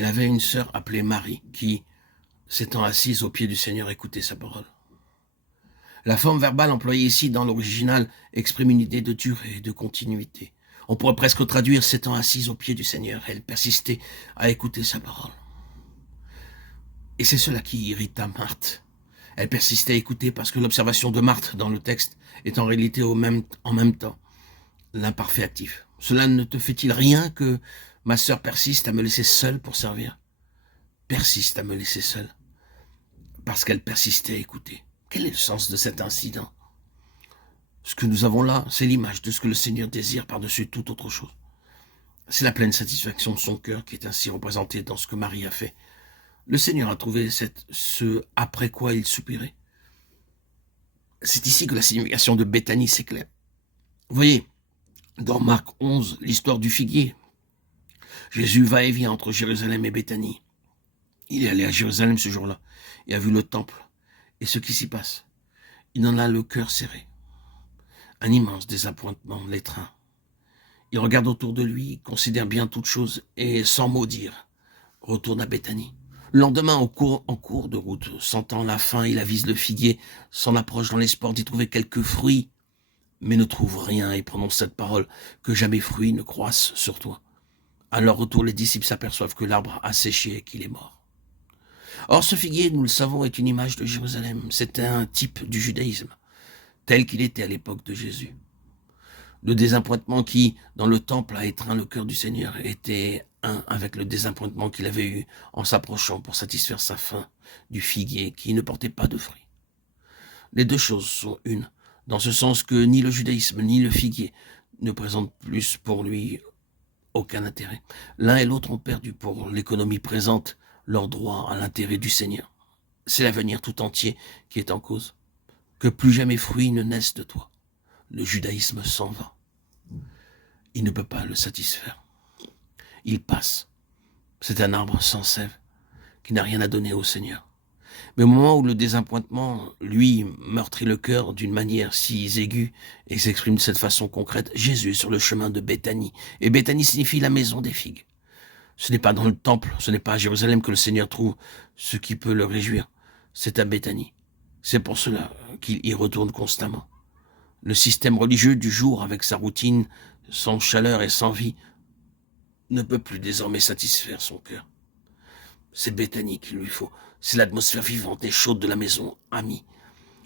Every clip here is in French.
Elle avait une sœur appelée Marie qui, s'étant assise aux pieds du Seigneur, écoutait sa parole. La forme verbale employée ici dans l'original exprime une idée de durée et de continuité. On pourrait presque traduire s'étant assise aux pieds du Seigneur. Elle persistait à écouter sa parole. Et c'est cela qui irrita Marthe. Elle persistait à écouter parce que l'observation de Marthe dans le texte est en réalité en même temps l'imparfait actif. Cela ne te fait-il rien que ma sœur persiste à me laisser seule pour servir? Persiste à me laisser seule parce qu'elle persistait à écouter. Quel est le sens de cet incident? Ce que nous avons là, c'est l'image de ce que le Seigneur désire par-dessus toute autre chose. C'est la pleine satisfaction de son cœur qui est ainsi représentée dans ce que Marie a fait. Le Seigneur a trouvé ce après quoi il soupirait. C'est ici que la signification de Béthanie s'éclaire. Vous voyez, dans Marc 11, l'histoire du figuier. Jésus va et vient entre Jérusalem et Béthanie. Il est allé à Jérusalem ce jour-là et a vu le temple et ce qui s'y passe. Il en a le cœur serré. Un immense désappointement l'étreint. Il regarde autour de lui, considère bien toutes choses et, sans mot dire, retourne à Béthanie. Le lendemain, en cours de route, sentant la faim, il avise le figuier, s'en approche dans l'espoir d'y trouver quelques fruits, mais ne trouve rien et prononce cette parole, que jamais fruit ne croisse sur toi. À leur retour, les disciples s'aperçoivent que l'arbre a séché et qu'il est mort. Or, ce figuier, nous le savons, est une image de Jérusalem. C'est un type du judaïsme, tel qu'il était à l'époque de Jésus. Le désappointement qui, dans le temple, a étreint le cœur du Seigneur était un avec le désappointement qu'il avait eu en s'approchant pour satisfaire sa faim du figuier qui ne portait pas de fruits. Les deux choses sont une, dans ce sens que ni le judaïsme ni le figuier ne présentent plus pour lui aucun intérêt. L'un et l'autre ont perdu pour l'économie présente leur droit à l'intérêt du Seigneur. C'est l'avenir tout entier qui est en cause. Que plus jamais fruit ne naisse de toi. Le judaïsme s'en va. Il ne peut pas le satisfaire. Il passe. C'est un arbre sans sève qui n'a rien à donner au Seigneur. Mais au moment où le désappointement, lui, meurtrit le cœur d'une manière si aiguë et s'exprime de cette façon concrète, Jésus est sur le chemin de Béthanie. Et Béthanie signifie la maison des figues. Ce n'est pas dans le temple, ce n'est pas à Jérusalem que le Seigneur trouve ce qui peut le réjouir. C'est à Béthanie. C'est pour cela qu'il y retourne constamment. Le système religieux du jour, avec sa routine, sans chaleur et sans vie, ne peut plus désormais satisfaire son cœur. C'est Béthanie qu'il lui faut. C'est l'atmosphère vivante et chaude de la maison amie.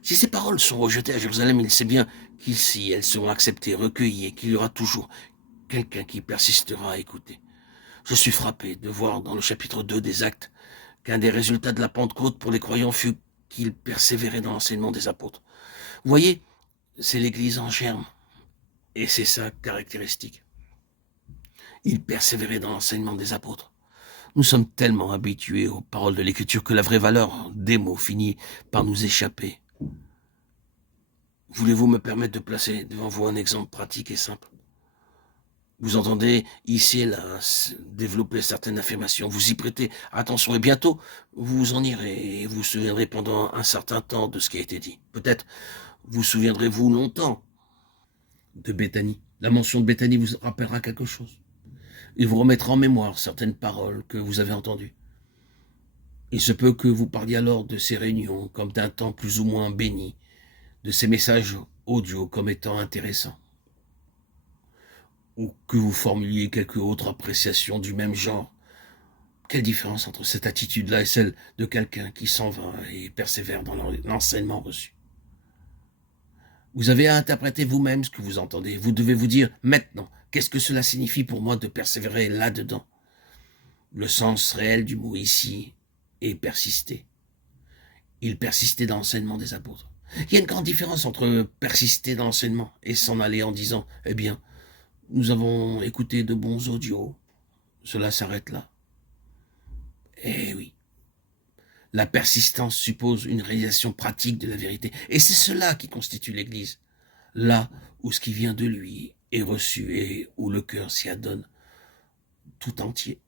Si ces paroles sont rejetées à Jérusalem, il sait bien qu'ici elles seront acceptées, recueillies et qu'il y aura toujours quelqu'un qui persistera à écouter. Je suis frappé de voir dans le chapitre 2 des Actes qu'un des résultats de la Pentecôte pour les croyants fut qu'ils persévéraient dans l'enseignement des apôtres. Vous voyez, c'est l'Église en germe et c'est sa caractéristique. Ils persévéraient dans l'enseignement des apôtres. Nous sommes tellement habitués aux paroles de l'Écriture que la vraie valeur des mots finit par nous échapper. Voulez-vous me permettre de placer devant vous un exemple pratique et simple? Vous entendez ici et là développer certaines affirmations, vous y prêtez attention et bientôt vous en irez et vous vous souviendrez pendant un certain temps de ce qui a été dit. Peut-être vous souviendrez-vous longtemps de Béthanie. La mention de Béthanie vous rappellera quelque chose. Il vous remettra en mémoire certaines paroles que vous avez entendues. Il se peut que vous parliez alors de ces réunions comme d'un temps plus ou moins béni, de ces messages audio comme étant intéressants, ou que vous formuliez quelque autre appréciation du même genre. Quelle différence entre cette attitude-là et celle de quelqu'un qui s'en va et persévère dans l'enseignement reçu. Vous avez à interpréter vous-même ce que vous entendez. Vous devez vous dire, maintenant, qu'est-ce que cela signifie pour moi de persévérer là-dedans? Le sens réel du mot ici est persister. Il persistait dans l'enseignement des apôtres. Il y a une grande différence entre persister dans l'enseignement et s'en aller en disant, eh bien, nous avons écouté de bons audios, cela s'arrête là. Eh oui. La persistance suppose une réalisation pratique de la vérité. Et c'est cela qui constitue l'Église. Là où ce qui vient de lui est reçu et où le cœur s'y adonne tout entier.